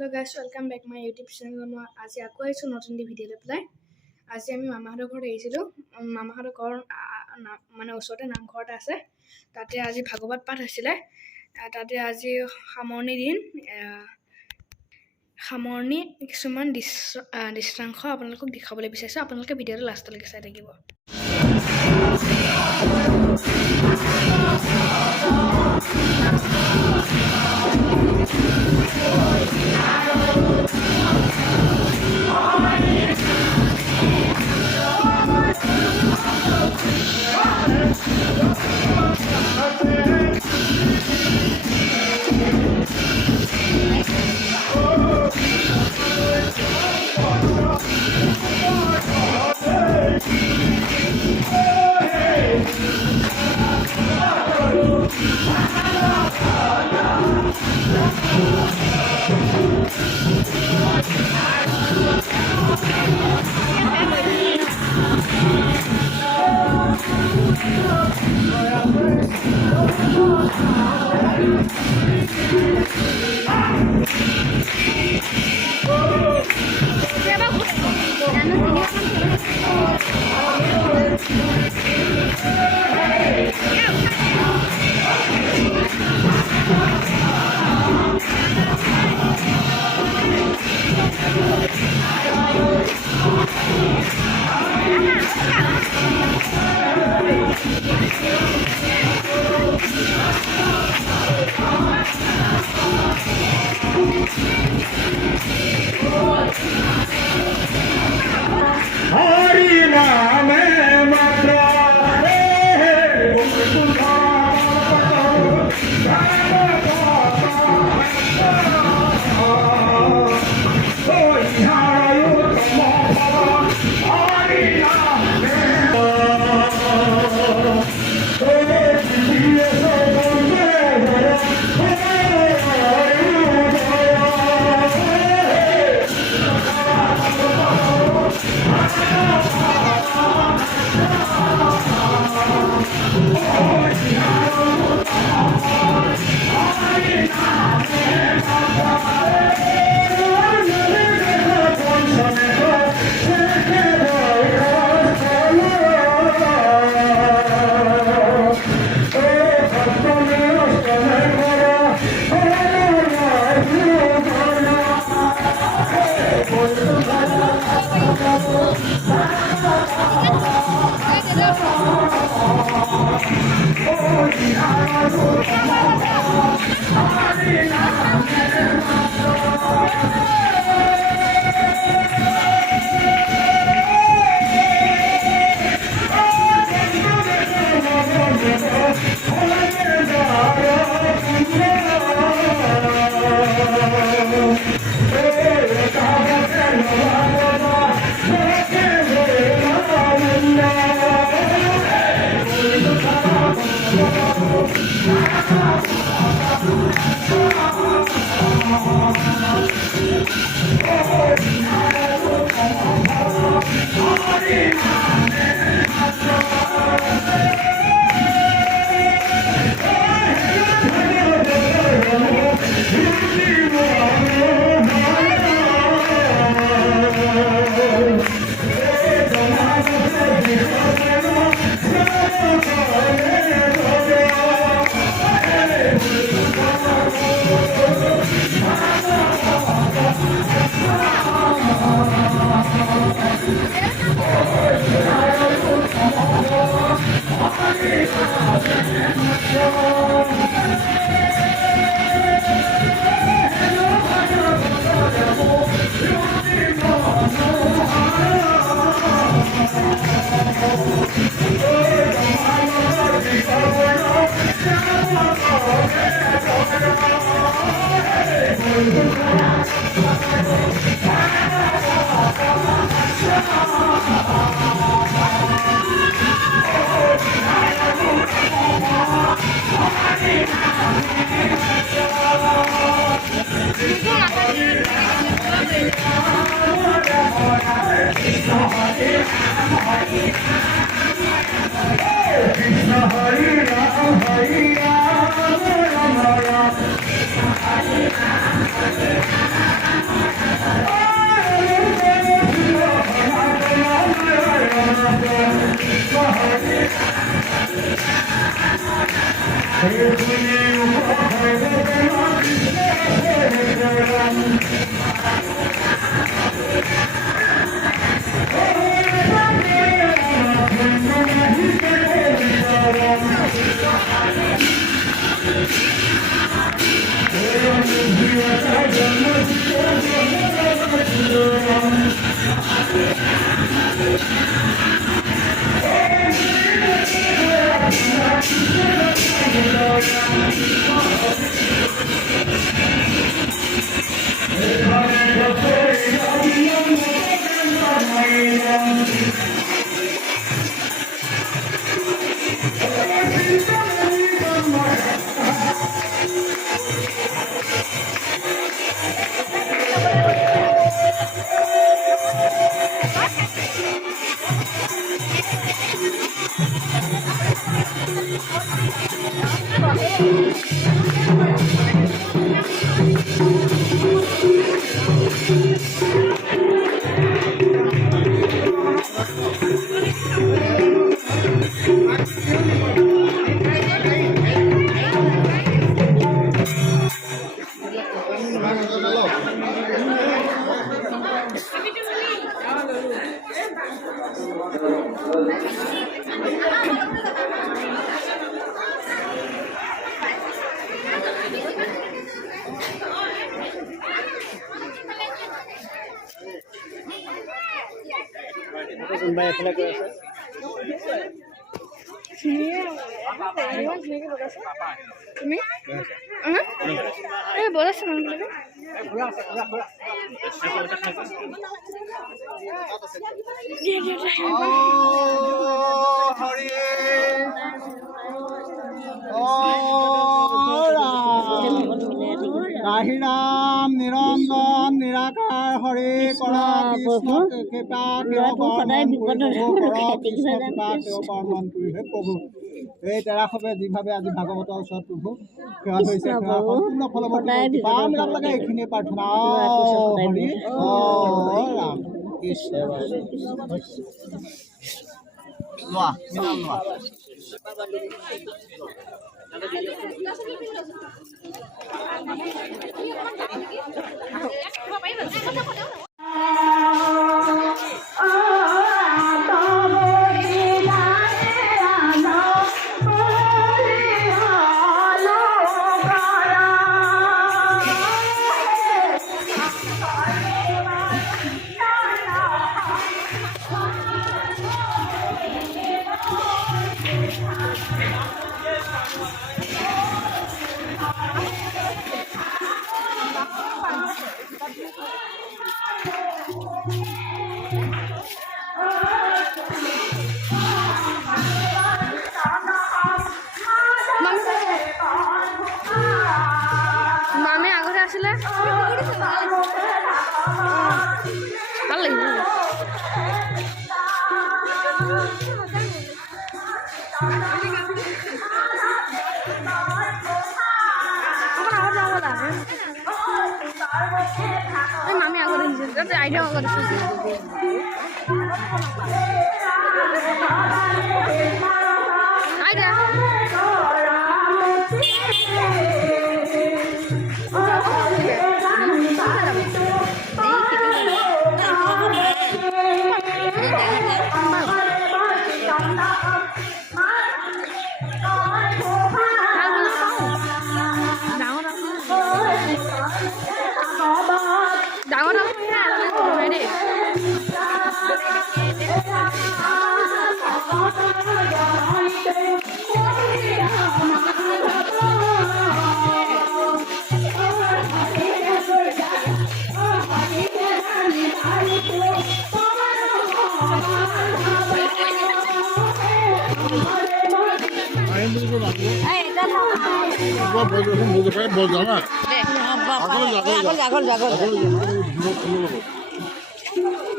Hello guys, welcome back my YouTube channel. मैं आज আকৌ আহিছোঁ নতুন ভিডিঅ' লৈ পেলাই। আজি আমি মামাহঁতৰ ঘৰত আহিছিলোঁ। মামাহঁতৰ ঘৰ মানে ওচৰতে নামঘৰ এটা আছে, তাতে আজি ভাগৱত পাঠ হৈছিলে। তাতে আজি সামৰণি কিছুমান দৃশ্যাংশ আপোনালোকক দেখাবলৈ বিচাৰিছোঁ। আপোনালোকে ভিডিঅ'টো লাষ্টলৈকে চাই থাকিব। তুমি এই বলেছ মানুষগুলোকে ৰাম নিৰঞ্জন নিৰাকাৰ হৰে কৰা কৃষ্ণ কৃপা সদায় বিপদৰ বৰ্ণন কৰি হে প্ৰভু এই তেৰাসৱে যিভাৱে আজি ভাগৱতৰ ওচৰত প্ৰভু সেৱা হৈছে সম্পূৰ্ণ ফলৱৰ্তী লাগে এইখিনিয়ে প্ৰাৰ্থনা হৰি ৰাম কৃষ্ণ লোৱা লোৱা মামী আগতে আছিলে ভাল লাগিব মামী আগতে আইডিয়া আগতে আইডিয়া ডাঙৰ দেই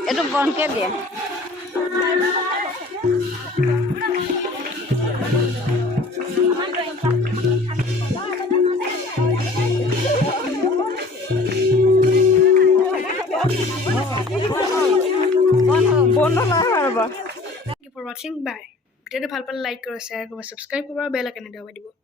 এইটো বনকে দিয়ে for watching. Bye. Video ভাল পালে লাইক কৰক, শ্বেয়াৰ কৰক, সাবস্ক্ৰাইব কৰক, বেল আইকন দবাই দিব।